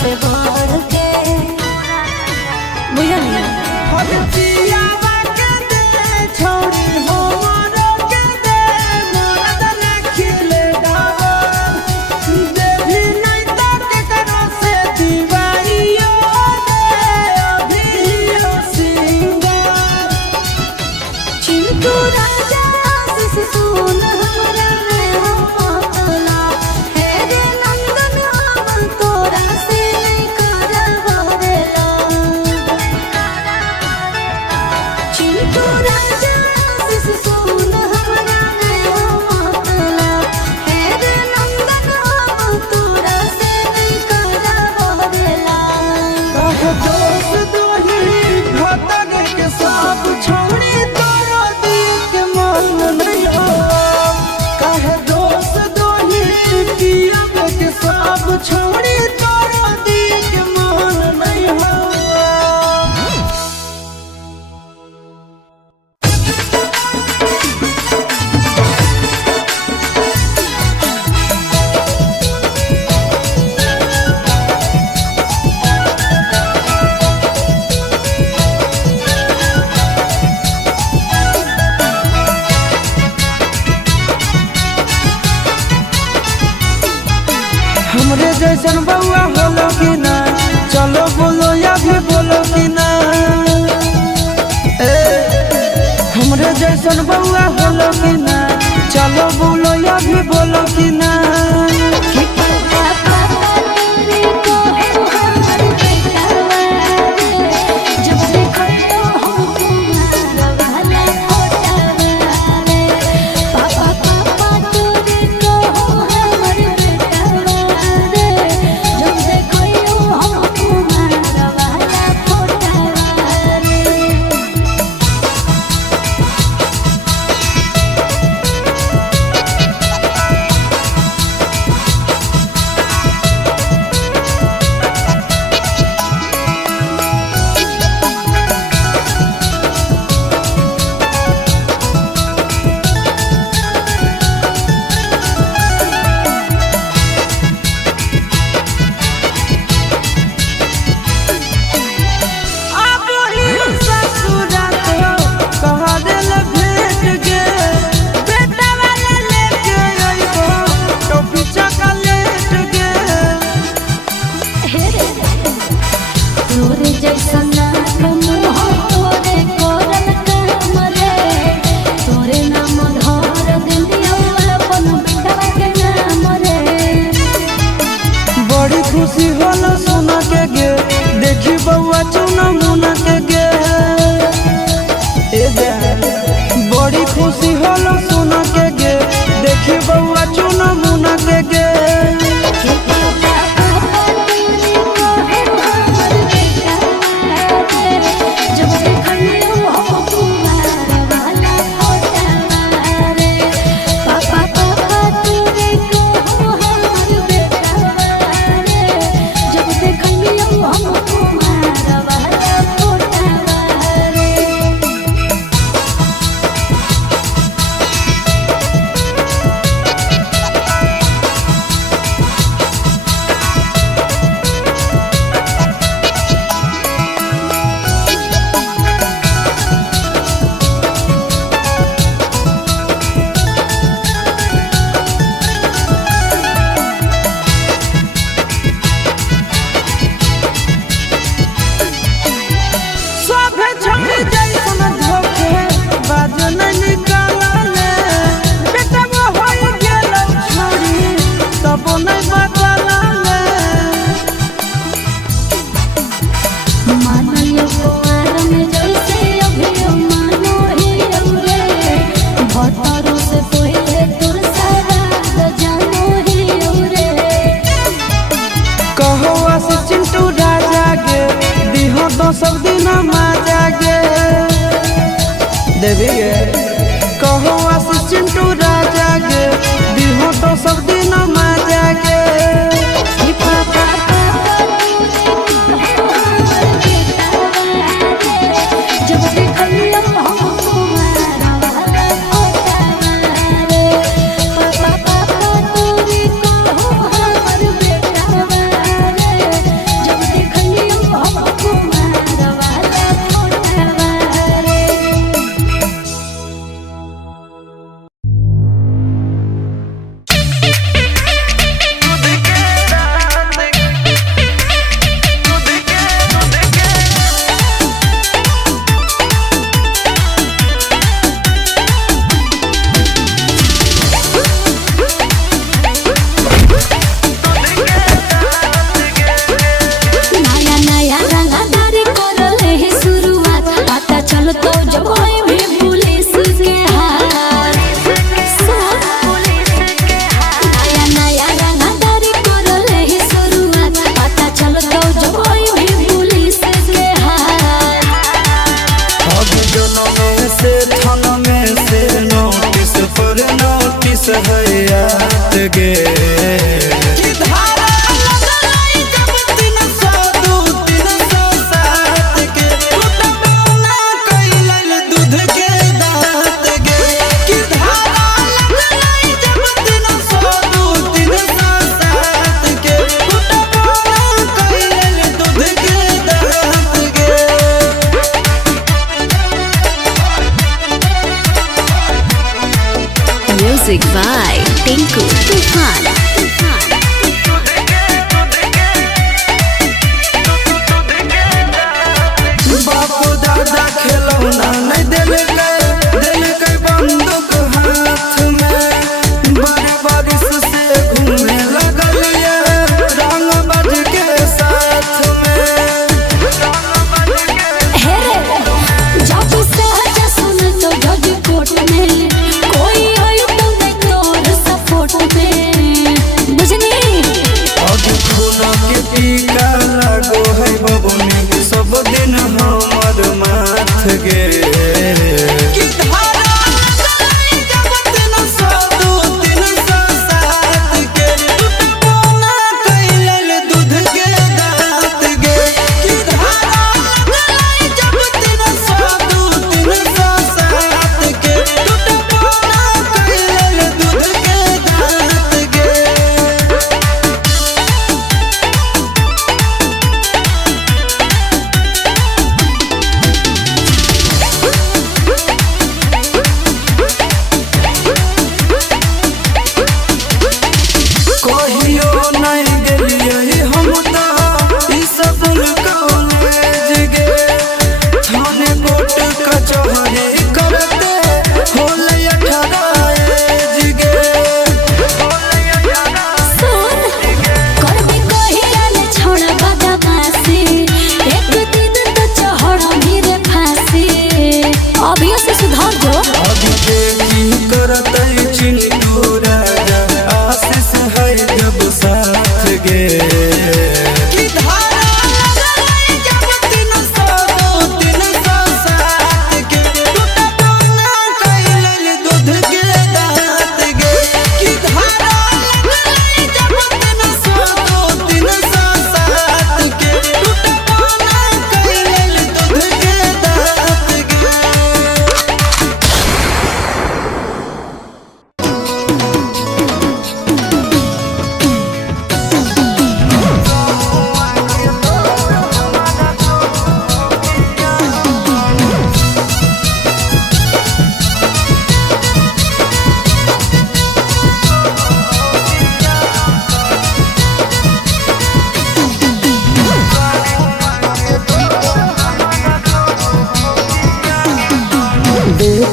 से बढ़ के बुझलिए हमरे जैसन बउआ होलो कि ना, चलो बोलो या भी बोलो कि ना। हमरे जैसन बउआ होलो कि ना, चलो बोलो या भी बोलो कि ना। खुशी होला सोना के गे, देखी बउआ चुना मुना के गे। बड़ी खुशी होला सोना के गे, देखी बउआ चुना मुना के गे। सब दिन मजा गे देवी गे, कहो आशीष चिंटू राजा गे, दिहो तो सब दिन मजा गे।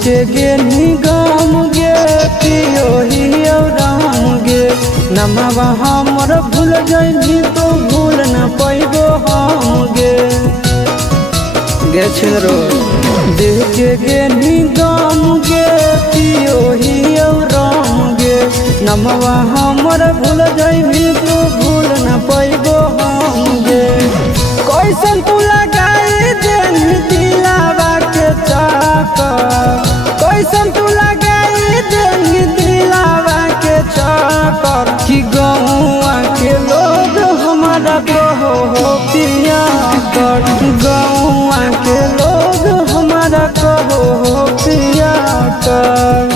के गेनी गम गे पियो ही राम गे नमवा हमर भूल जाइनी तो भूल न पैबो हम गे छिरो देह के गेनी गम गे पियो ही राम गे नमवा हमर भूल जाइनी तो भूल न पैबो हम गे कैसन तू लगाई देनी दिलावा के चाकर कैसन तू लगाई देनी दिलावा के चाकर कि गौआ के लोग हमारा कहो हो पिया कर गौआ के लोग हमारा कहो हो पिया कर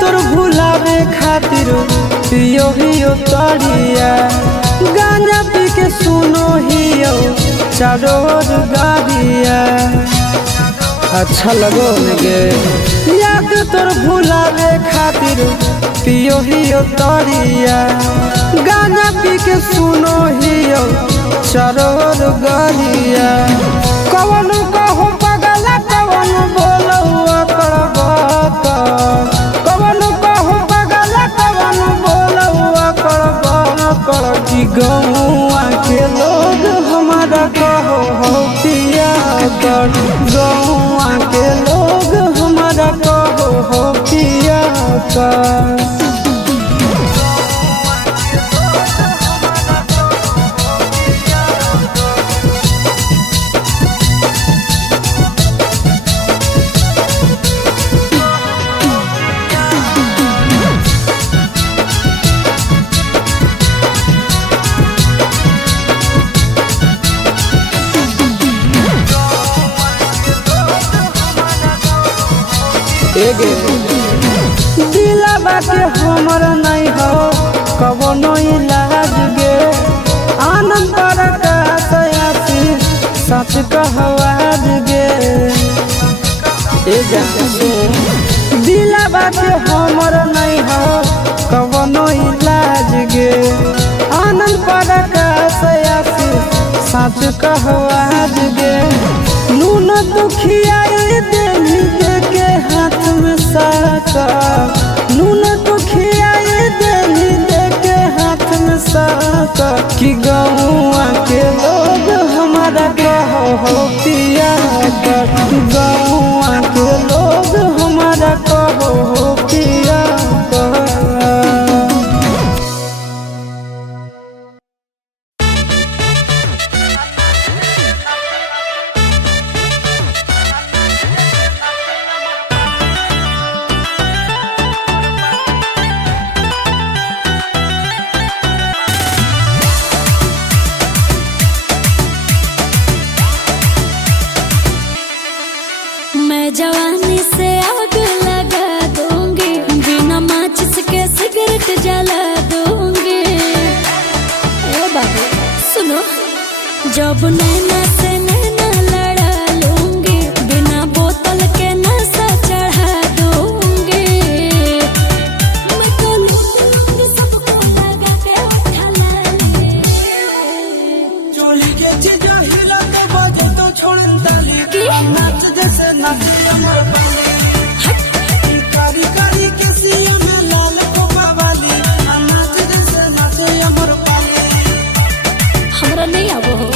तोर भुलावे खातिर पियो हियो तरिया गांजा पी के सुनो हियो चारो गाड़िया अच्छा लगो गे याद तोर भुलावे खातिर पियो हियो तरिया गांजा पी के सुनो हियो चारो गाड़िया कवन कहो पगला कवन बोलो कि गौआ के लोग हमारा कहो हो पिया कर गौआ के लोग हमारा कहो हो पिया कर दिलावा के हमर नहीं हो कबो नहीं लाज गे आनंद परकासी सच कहवाज गे दिलावा के हमर नहीं हो कबो नहीं लाज गे आनंद परकासी सच कहवाज गे नून दुखियाई देनी दे के हाथ में साका नून दुखियाई देनी दे के हाथ में साका कि गौआ के लोग हमारा कहो हो पिया कर गौआ के लोग हमारा कहो हो पिया कर जवानी से आग लगा दूंगी बिना माचिस के सिगरेट जला दूंगी। ए बाबू सुनो, जब नैना से नैना लड़ा लूंगी बिना बोतल के नशा चढ़ा दूंगी। मैं तो लूंगी सबको लगा के उठा लाली चोली के चीजा हिला के बजे तो छोड़न ताली नाच जैसे नाच अमर पाली कारी कारी के सिया में लाल कोपा वाली नाच जैसे नाच अमर पाली। हमरा नहीं आबो हो।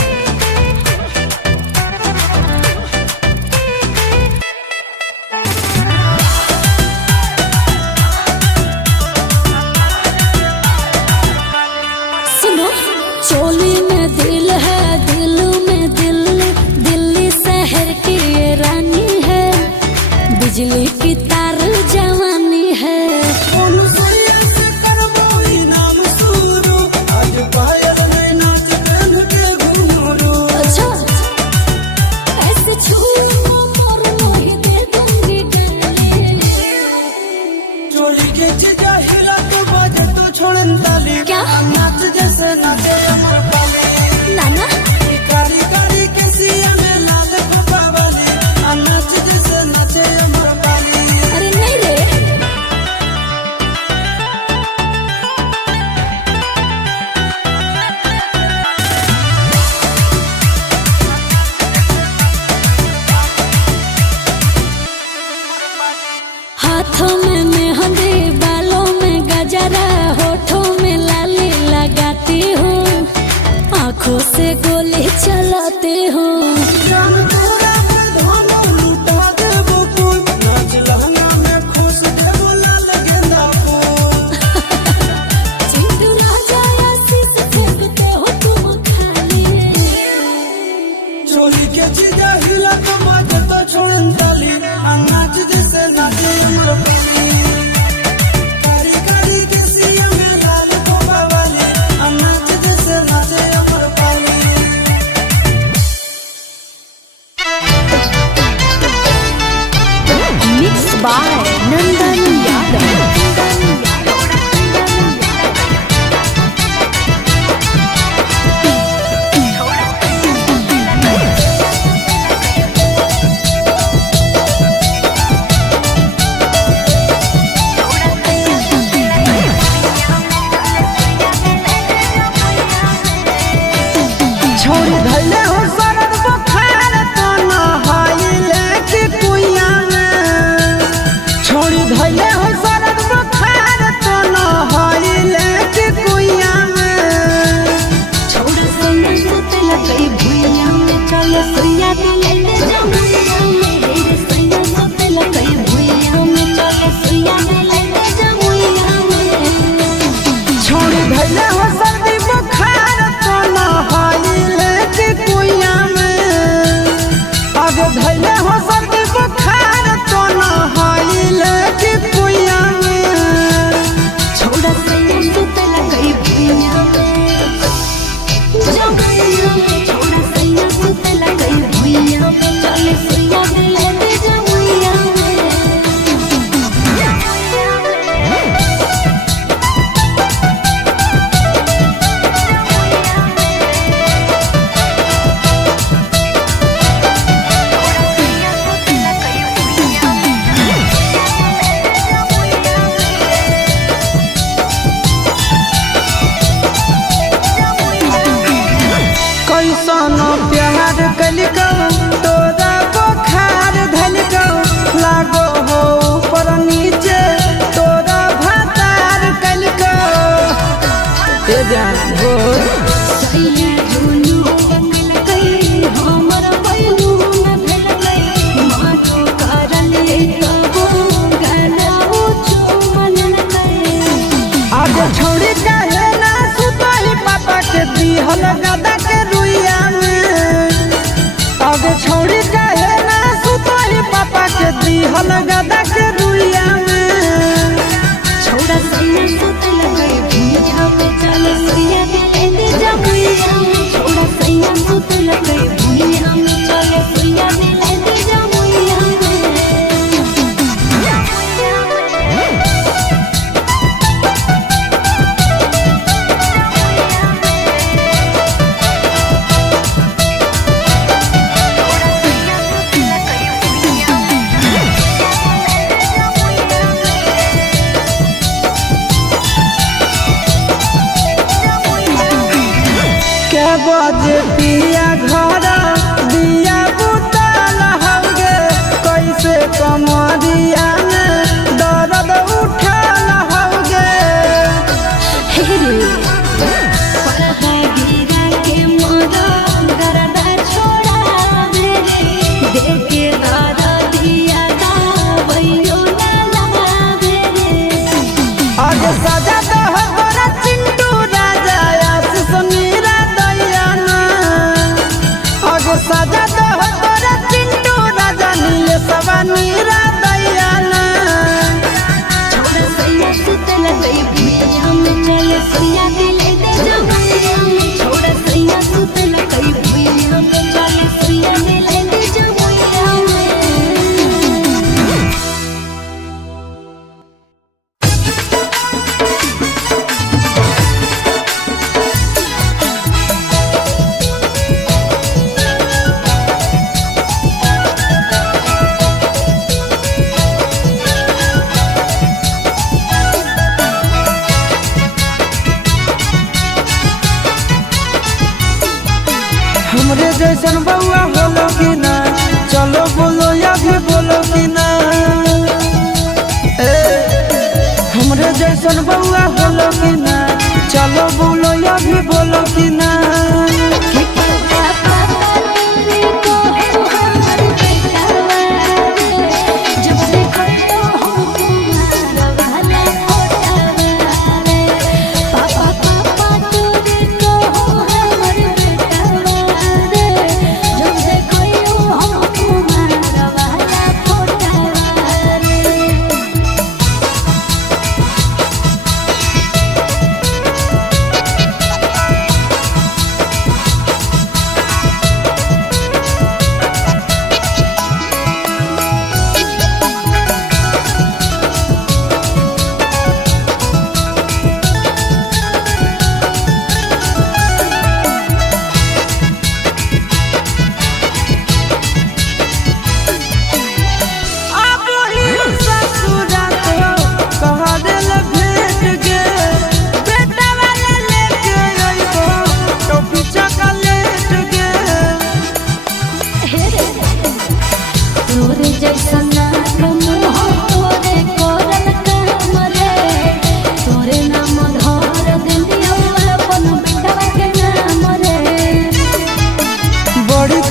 सुनो, चोली में दिल है, दिल में दिल्ली, दिल्ली शहर की ये रानी है, बिजली की तार जवानी है। आंखों से गोली चलाते हो। जान तोरा पे धोनो लुटा देबो कोई, नाच लहंगा में खुश देबो लाल गेंदा फूल। चिंटू राजा आशीष फेंकते हो तुम खाली। चोली के चीजा हिला तो बाजे तो छोड़न ताली, नाच जैसे नाचे अमर पाली। कारी कारी के सिया में लाल कोबा वाली, नाच जैसे नाचे अमर पाली। मिक्स बाय नंदन यादव। छोड़ी धैले हो सरद बुखार तो नहाइले कि कुइया में। छोड़ी धैले हो सरद बुखार तो नहाइले कि कुइया में। छोड़ सोना सुते लगई भुइया में, चल सोया दिले ले जमुइया में। रे सोना सुते लगई भुइया में, चल सोया दिले ले जमुइया में। छोड़ी धैले हो सर्दी बुखार तो नहाइले कि कुइया में। आगे धैले हो सर्दी बुखार तो नहाइले कि कुइया में। छोड़ सोना सुते लगई भुइया में, जमुइया में। छोड़ सोना सुते लगई भुइया में, चल सोया दिले ले जमुइया में। कैसन प्यार कलिको तोरा बुखार धलिको, लागो हो ऊपर नीचे तोरा भातार कलिको। ए जान हो सैया जुनू बंगल गई, हमर बैलू न भेल गई। मानो करले कबो गलाऊ चुमन गई। आज छोड़ी काहे ना सुतही पापा के दिहल गदा के रुइया में। आज छोड़ी काहे ना सुतही पापा के दिहल गदा के रुइया में। छोड़ा सैया सुते लगई भुइया में, चल सोया दिले ले जमुइया में। छोड़ा सैया सुते लगई भुइया में, चल सोया दिले ले जमुइया में। के बजे पिया घर दिया बुतल हौगे, कैसे कमरिया में दर्द उठल हौगे। हे रे परहा गिरा के मोरा गरदा छोड़ा मेरे। देखे दादा दिया दावैयो ना लावे रे। आज सजा तो हमारा चिंटू राजा आशीष मीरा दैयाना। आज सजा तो हमारा चिंटू राजा नीलेशवा मीरा दैयाना। छोड़ सैया सुते लगई भुइया में, चल सोया दिले ले जमुइया में। छोड़ सैया सुते लगई भुइया में, चल सोया दिले ले जमुइया में। हमरे जैसन बउआ होलो कि ना, चलो बोलो या भी बोलो कि ना। हमरे जैसन बउआ होलो कि ना, चलो बोलो या भी बोलो कि ना।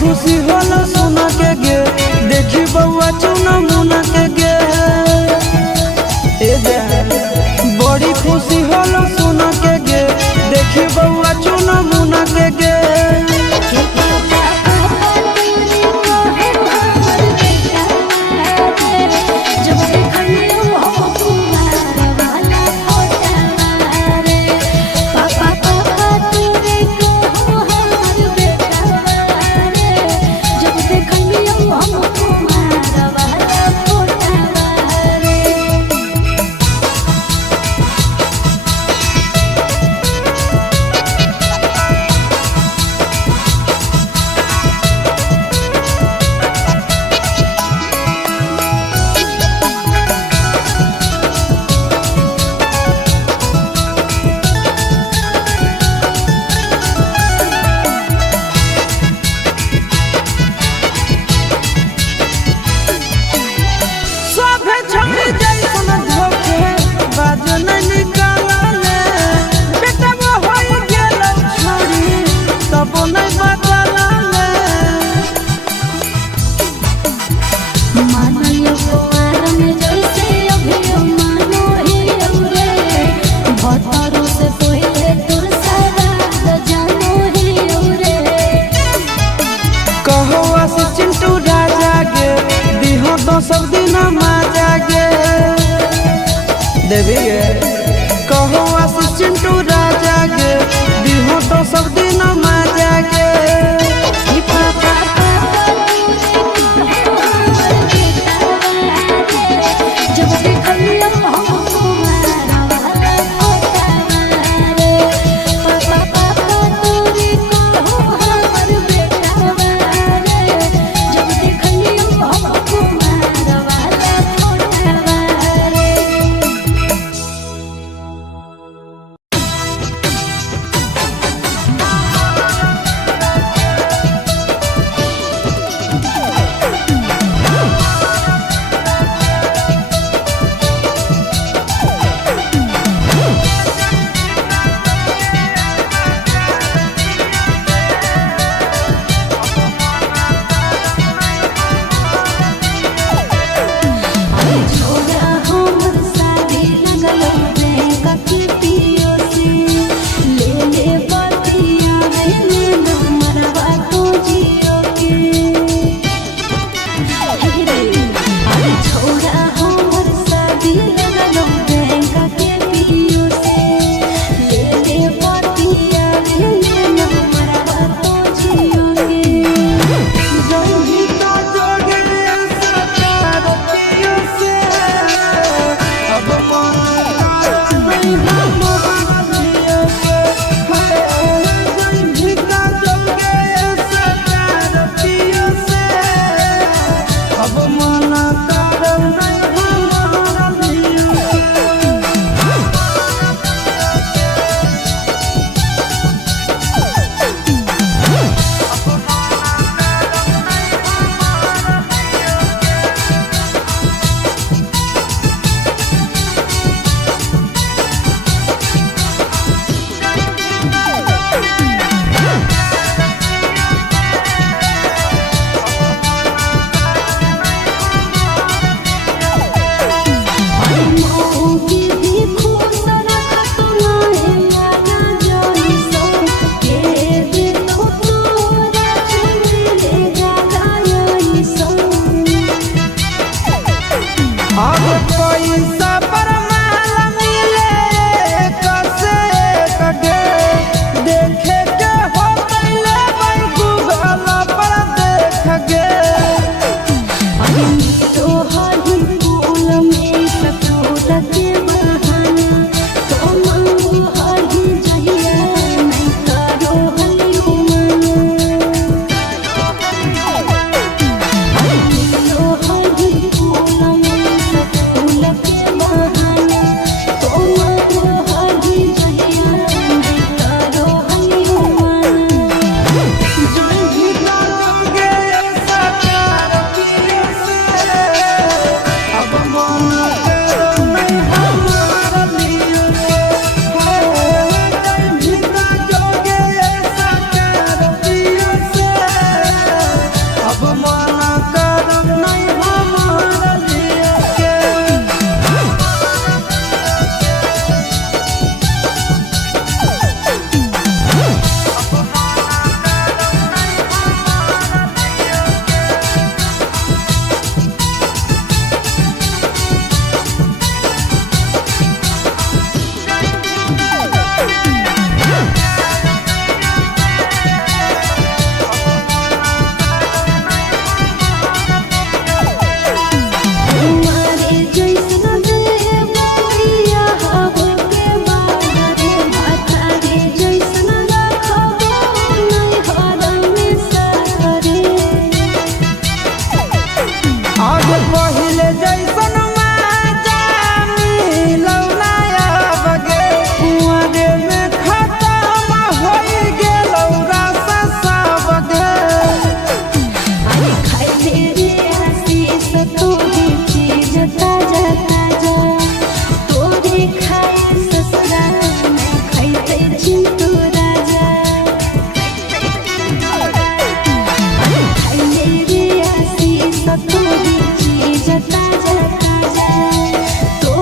खुशी होला सुना के गे देखी बउआ चुना मुना के गे ए जान बड़ी खुशी होला सुना के गे देखी बउआ चुना मुना के गे सब दिन माजा गे देवी गे कहो आशीष चिंटू राजा गे दिहो तो सब दिन माजा गे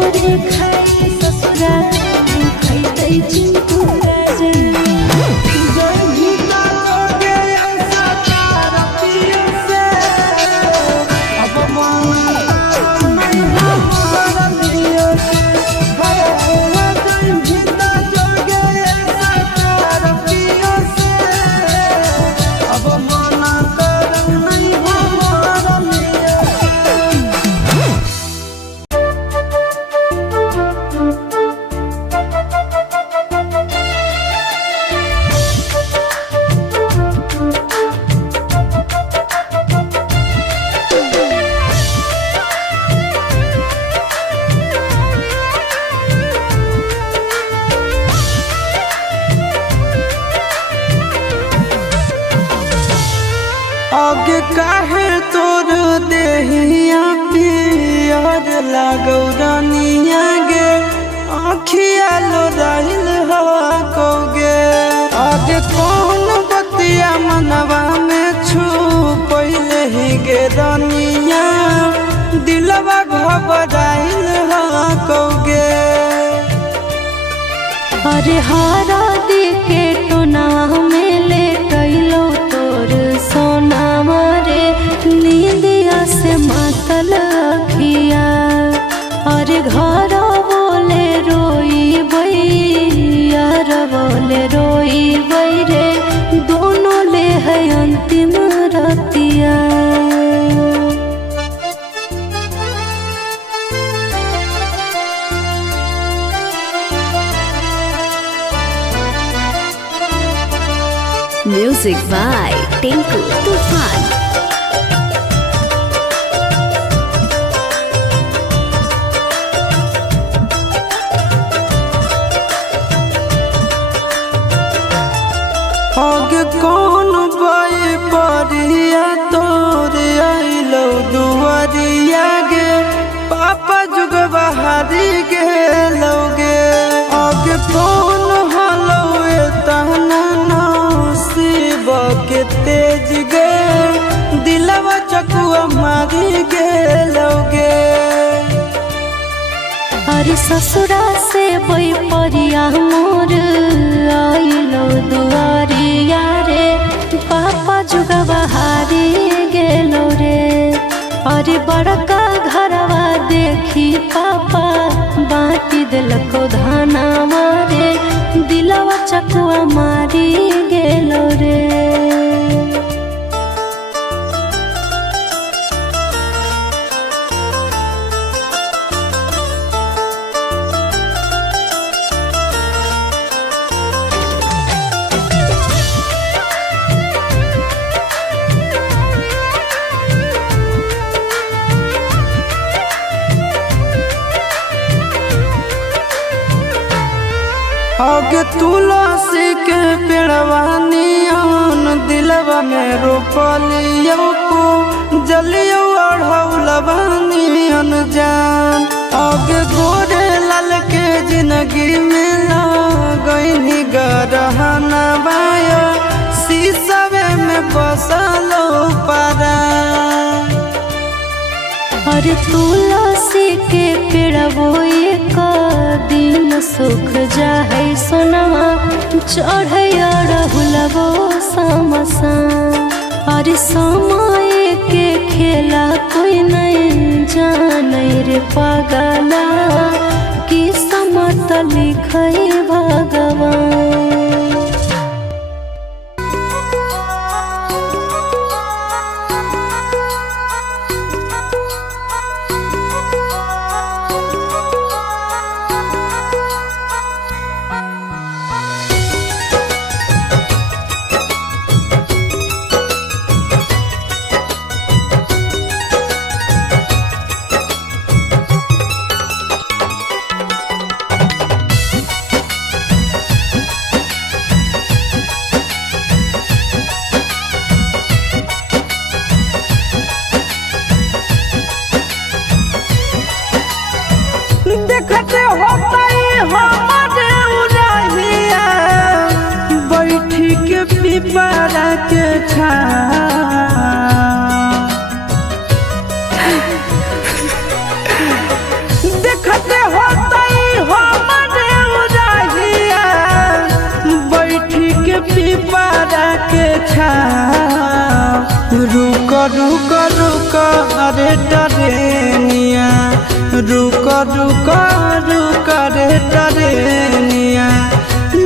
जोरे खाई ससुरा खाई तई चिंटू राजा आगे काहे तोर देहिया पियर लागौ रानिया गे आँखिया लोराइल हवा कौगे आगे कौन बतिया मनवा में छू पहले ही गे रानिया दिलवा घबराइल हवा कौगे अरे हारा दी के टोना में ले कैलो तोर सोना मारे नींदिया से मातल अखिया अरे घर बोले रोई बैर बोले रोई बैरे दोनों ले है अंतिम रतिया Music by Tinku Tufan. आगे कौन बाई परिया तोर आइलो दुआरिया गे पापा जुग बहारी गे लोगे आगे कौन हलो तना नसीब के तेज गे दिलवा चकुआ मारी गे लोगे अरे ससुरा से बई परिया मोर आइलो दुआरिया रे पापा जुगा बहारी गेलो रे अरे बड़का घरवा देखी पापा बाटी दिलको धाना मारे दिलवा चकुआ मारी गेलो रे आगे तुलसी के पेड़वा नियन दिलवा में रोपलियो को जलियो अढ़ौलवा नियन जान आगे गोरे लाल के जिंदगी में लगनी गरहना बाया शीशवे में बसलो पारा अरे तुलसी के पेड़बो एक दिन सुख जाहे सोनवा चढ़े रहुलबो समसा अरे समय के खेला कोई नहीं जाने रे पागला किस्मत लिखे भगवान देखते होतई हमारे उड़हिया बैठी के पिपरा के छाँव देखते हो रुक रुक रुक अरे टरेनिया रुक रुक रुक रे टरेनिया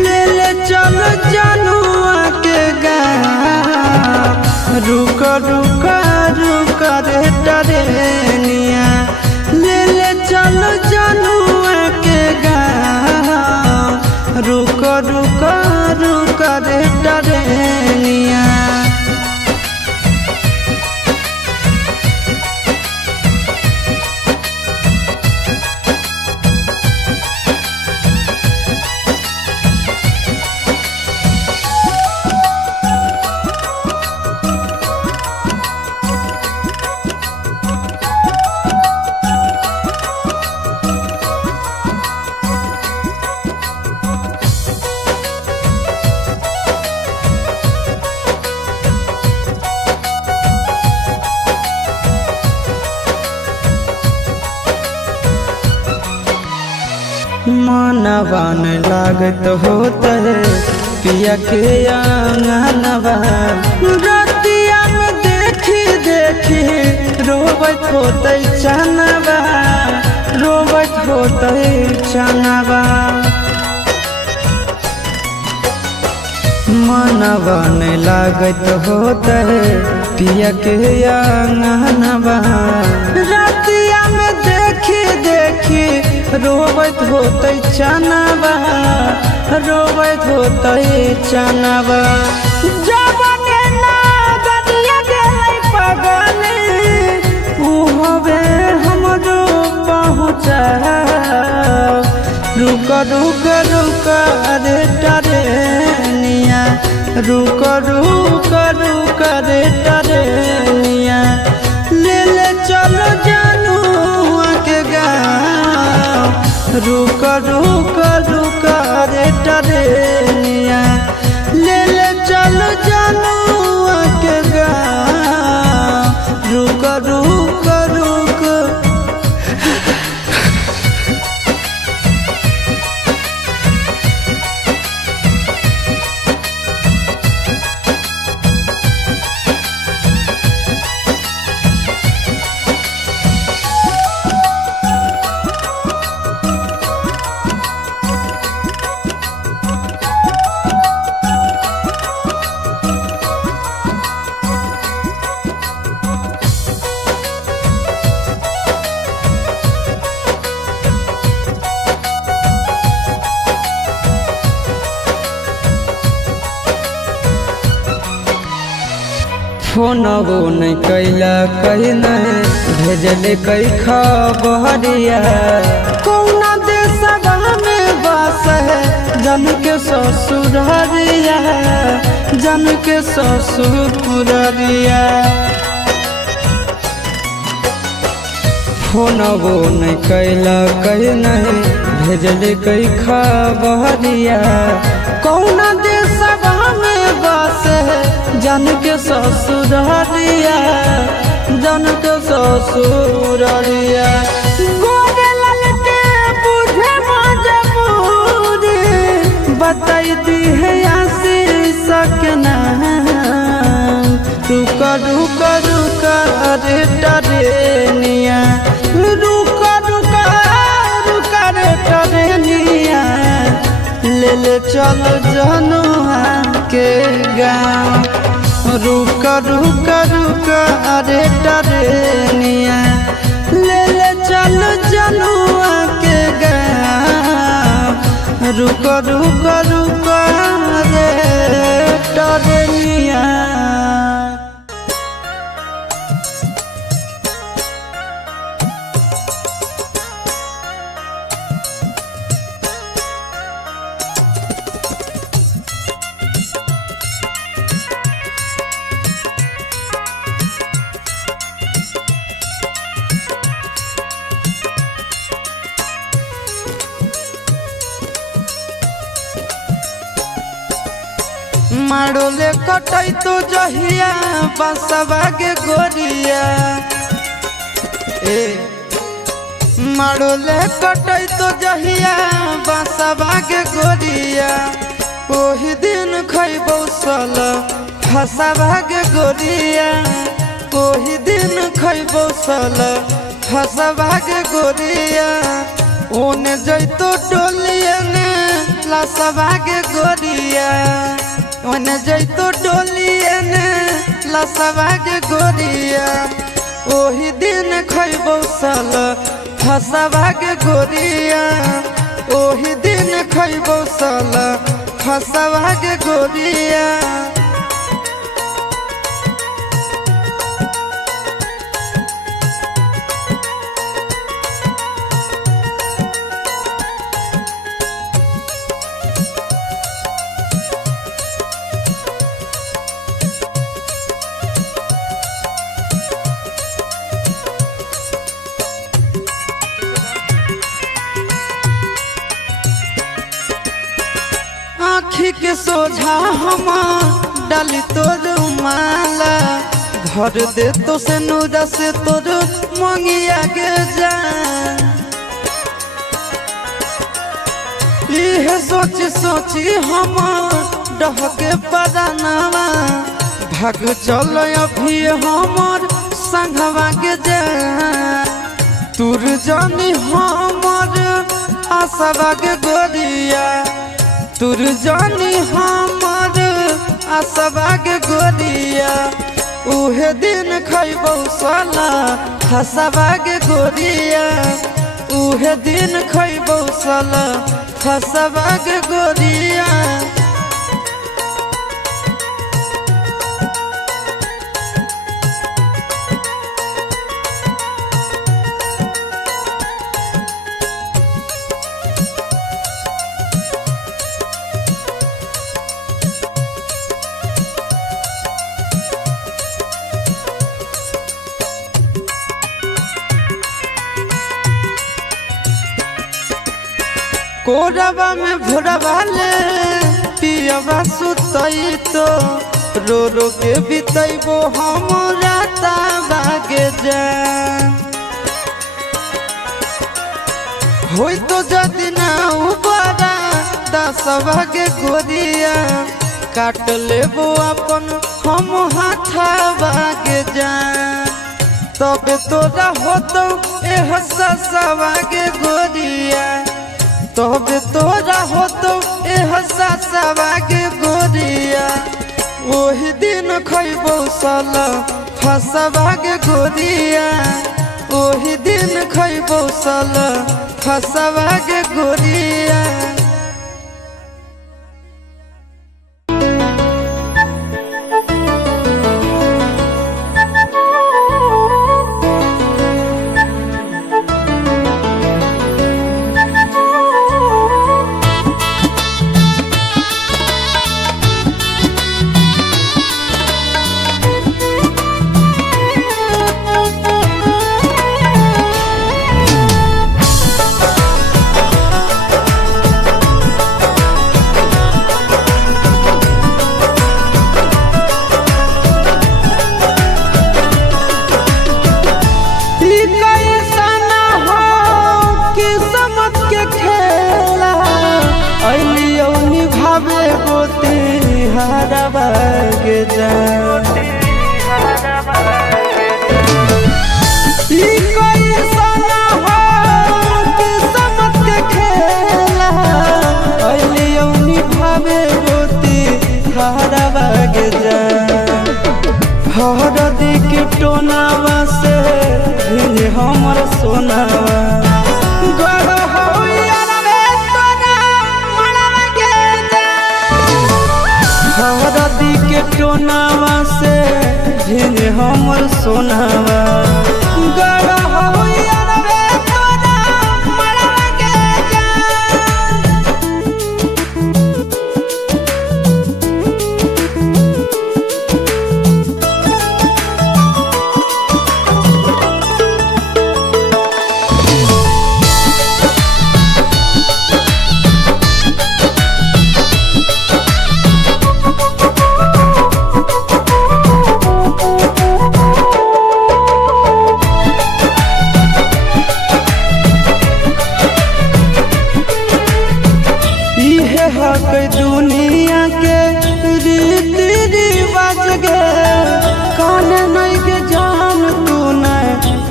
ले ले चल जनुआ के गाँव रुक रुक रुक रे टरेनिया ले ले चल जनुआ के गाँव रुक रुक रुक रे टरेनिया। मनवान लागत होता है पिया के आंगनवा रतिया में देखी देखी रोबत होते चनवा रोबत होते चनवा मनवान लागत होता है पिया के आंगनवा रतिया में देखी देखी रोबत होते चनवा रोबत होते चनवा जबने ना गदिया गेलै पगले उ होवे हमरो पहुँचा रुक रुक रुक रे टरेनिया रुक रुक रुक रे टरेनिया ले ले चलो जनुआ के गाँव रुक रुक रुक रे टरेनिया ले ले चलो जनुआ के गाँव रुक रुक रुक। फोनवो नहीं कैला कहीं नहीं भेजले कई खबरिया कौना देशवा में बस है जन के ससुररिया जन के ससुररिया फोनवो नहीं कैला कहीं नहीं भेजले कई खबरिया कौना देशवा में बस है जन के ससुररिया जन के ससुररिया गोरे ललटे बुझे मजबूरी बताइती है आशीष के नाम रुक रुक रुक रे टरेनिया रुक रुक रुक रे टरेनिया ले ले चल जनुआ के गाँव रुक रुक रुक रे टरेनिया ले ले चल जनुआ के गाँव रुक रुक रुक रे टरेनिया। माड़ोले कटाई तो जहिया बसवा के गोरिया ए माड़ोले कटाई तो जहिया बसवा के गोरिया ओही दिन खैबौ सल फसवा के गोरिया। ओही दिन खैबो साला फसवा के गोरिया ओने जैतो डोलिया ने लसवा के गोरिया ओने जैतो डोलिया ने लसवा के गोरिया ओही दिन खैबो साला फसवा के गोरिया ओही दिन खैबो साला फसवा के गोरिया। आँखी के सोझा हम डाली तोर माला घर दे तो से नूरा से तोर मंगिया के जान यह सोची सोची हम डहके परानावा भाग चल अभी हमर संघवा के जान तुर जानी हमर आसवा के गोरिया तुर जानी हमर आसवा के गोरिया उहे दिन खैबो साला फसवा के गोरिया उहे दिन खैबो साला फसवा के गोरिया। कोरबा में भोरबा ले पियबा सुतई तो रो रो के बितैबो हम राता बागे जान होई तो जदि ना उबारा दसवा के गोरिया काट लेबो अपन हम हाथा बागे जान तबे तोरा होतो एह ससवा के गोरिया तबे तोरा होतो एह ससवा के गोरिया ओही दिन खैबो साला फसवा के गोरिया ओही दिन खैबो साला फसवा के गोरिया। हरदी के टोनावा से हमर सोनावा गड़ होइया रे तोरा मड़वा के हरदी के टोनावा से हमर सोनावा गड़ होइया रे तोरा मड़वा के दुनिया के रीति रिवाज गे कान नहीं के जा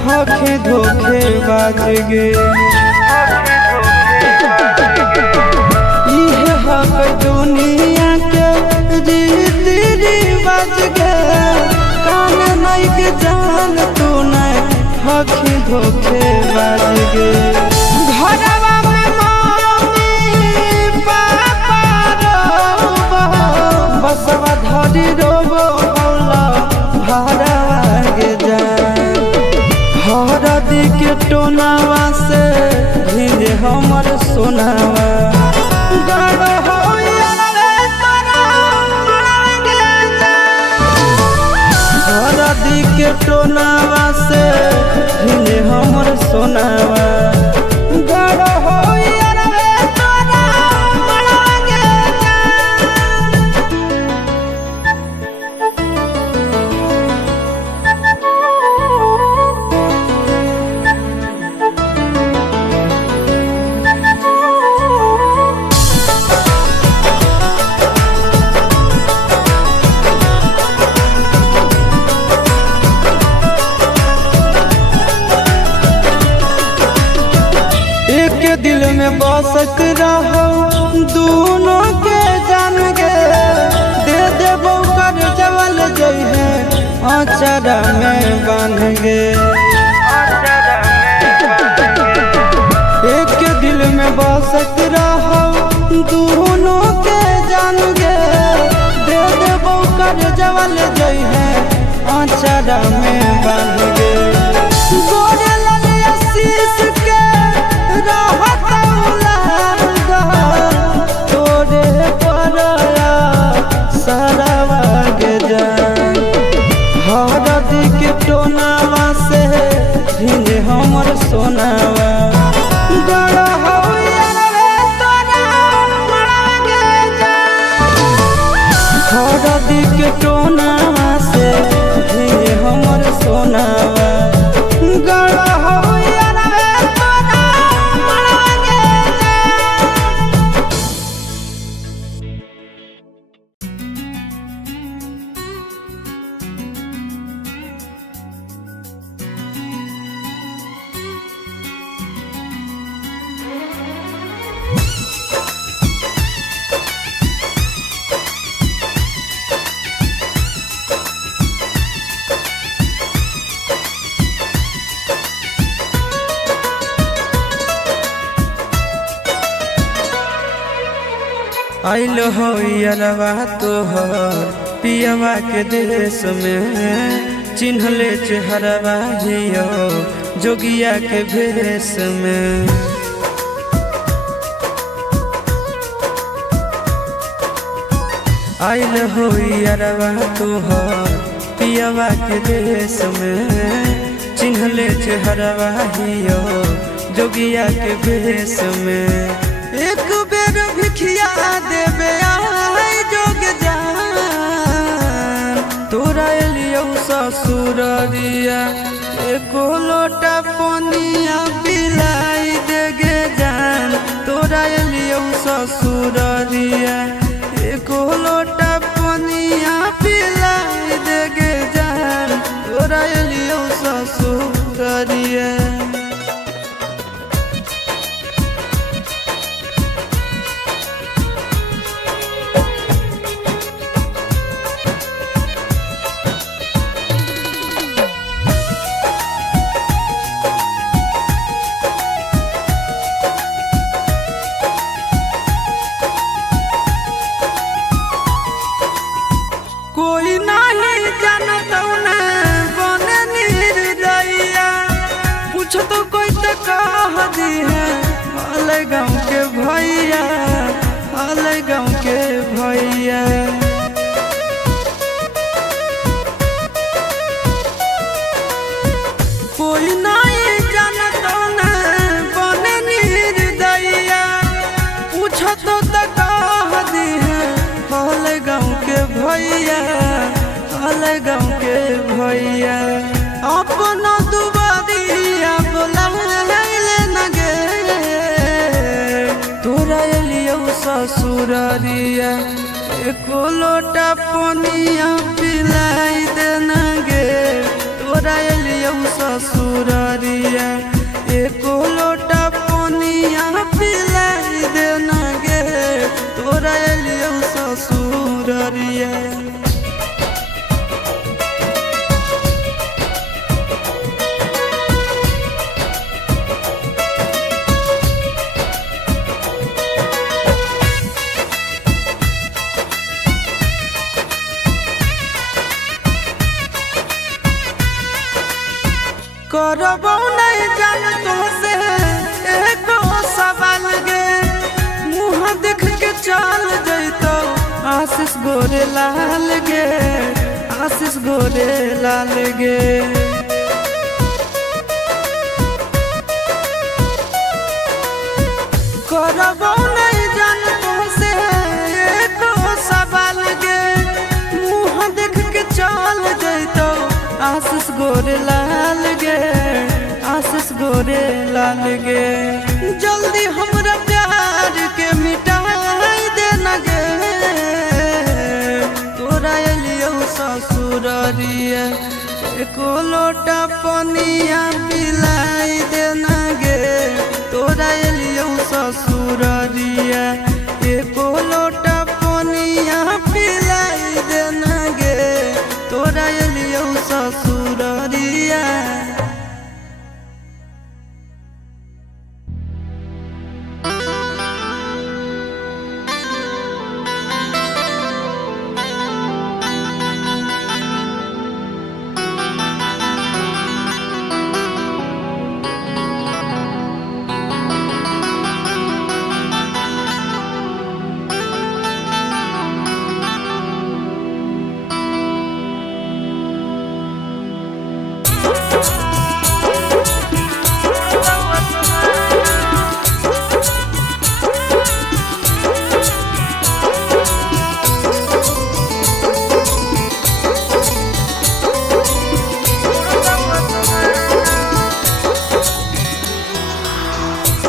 हखे धोखे बाज गे इहे हक दुनिया के रीति रिवाज गे कान नहीं के जान तू नहीं हखे धोखे बाज गे घरवा में मम्मी पापा रोबो बसवा धरी रोबो हौला भरवा गे जान हरदी के टोनावा से भिजे हमर सोनावा गड़ हो हरदी के टोनावा से भिजे हमर सोनावा गड़ हो दिल में बसत रहो दोनों के जान गे दे देबो कर जवल जई है अचरा में बांध गे एक दिल में बसत रहो दोनों के जान गे दे देबो कर जवल जई है अचरा में बांध गे गोरे ललिया शीश के तोरे परया सरवा गे जान हरदी के टोनावा से भिजे हमर सोनावा गड़ हो हरदी के टोनावा से भिजे हमर सोनावा गड़ हो आइल हो यरवा तोहर पियवा के देश में चिन्हले चेहरवा हियो जोगिया के भेष में आइल हो यरवा तोहर पियवा के देश में चिन्हले चेहरवा हियो जोगिया के भेष में एक बेर भिखिया देवे आई जोग जान तोरा एलियो ससुररिया एको लोटा पनिया पिलाई देगे जान तोरा एलियो ससुररिया एको लोटा पनिया पिलाई देगे जान तोरा एलियो ससुररिया कोई नहीं जानता बने निर्दयिया पूछ तो कोई तो कह दी है हाल गाँव के भैया हाल गाँव के भैया कोई नहीं जानता बने निर्दयिया पूछ तो कह दी है हाल गाँव के भैया हाल गाँव के भैया अपना दुबारिया बोला न गे तोरा एलियो ससुररिया एको लोटा पनिया पिलाई देना गे तोरा एलियो ससुररिया एको लोटा पनिया पिलाई देना गे तोरा अलियो ससुररिया। करबो नहीं जान तुमसे एको सवाल गे मुँह देख के चल जैतो आशीष गोरे लाल गे आशीष गोरे लाल गे। करबो नहीं जान तुमसे एको सवाल गे मुँह देख के चल जैतो आशीष गोरे लाल गे आशीष गोरे लाल गे। जल्दी हमरा प्यार के मिटाई देना गे तोरा अलियो ससुररिया एको लोटा पनिया पिलाई देना गे तोरा अलियो ससुररिया एको लोटा पनिया पिलाई देना गे तोरा अलियो ससुररिया।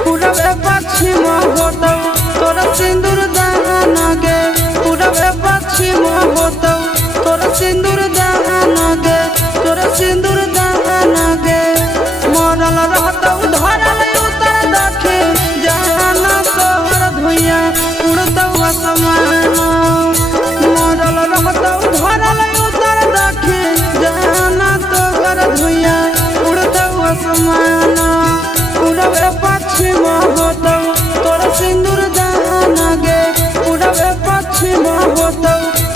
पूरबे पश्चिम होतौ तोरा सिंदूर दाना गे पूरबे पश्चिम होतौ तोरा सिंदूर दाना गे तोरा सिंदूर दाना गे मरल रहतौ धरल उतर दखे जाना तोहर धुइया उड़तौ आसमान मरल रहतौ धरल उतर दखे जाना तोहर धुइया उड़तौ आसमान। पूरबे पश्चिम होतौ तोरा सिंदूर दाना गे पूरबे पश्चिम होतौ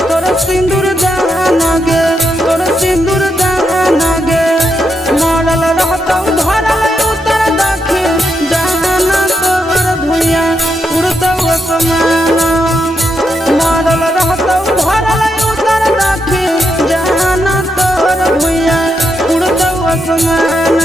तोरा सिंदूर दाना गे तोरा सिंदूर दाना गे मरल रहतौ धरल उतर दखे जाना तोहर धुइया उड़तौ आसमान मरल रहतौ धरल उतर दखे जाना तोहर धुइया उड़तौ आसमान।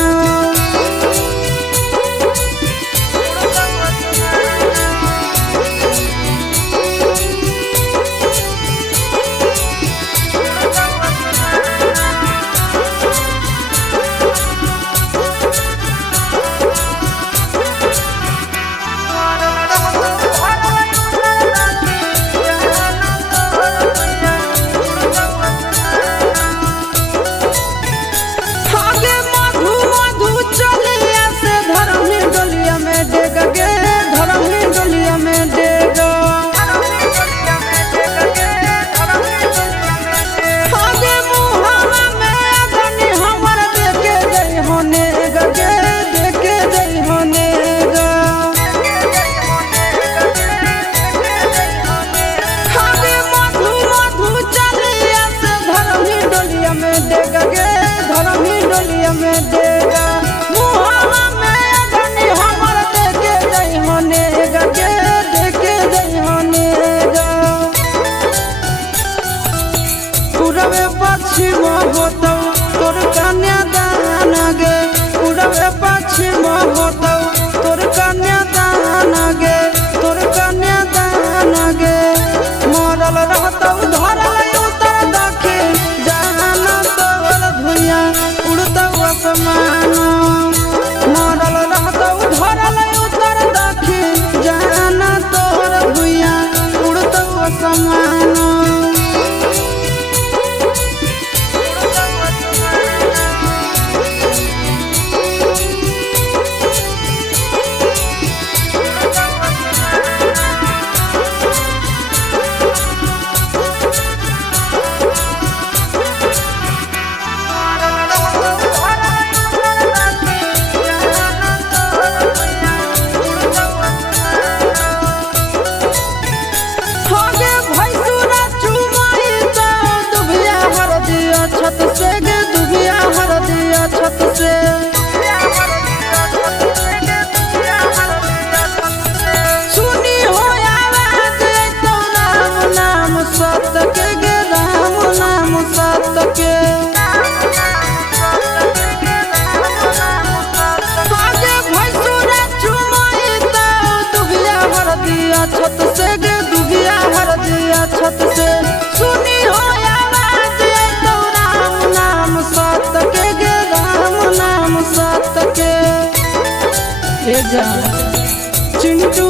पश्चिम होतौ तोर कन्या दाना गे पूरबे पश्चिम होतौ तोर कन्या दाना गे तोर कन्या दाना गे मरल रहतौ धरल उतर दखे जाना तोहर धुइया उड़तौ आसमान। जा चिंटू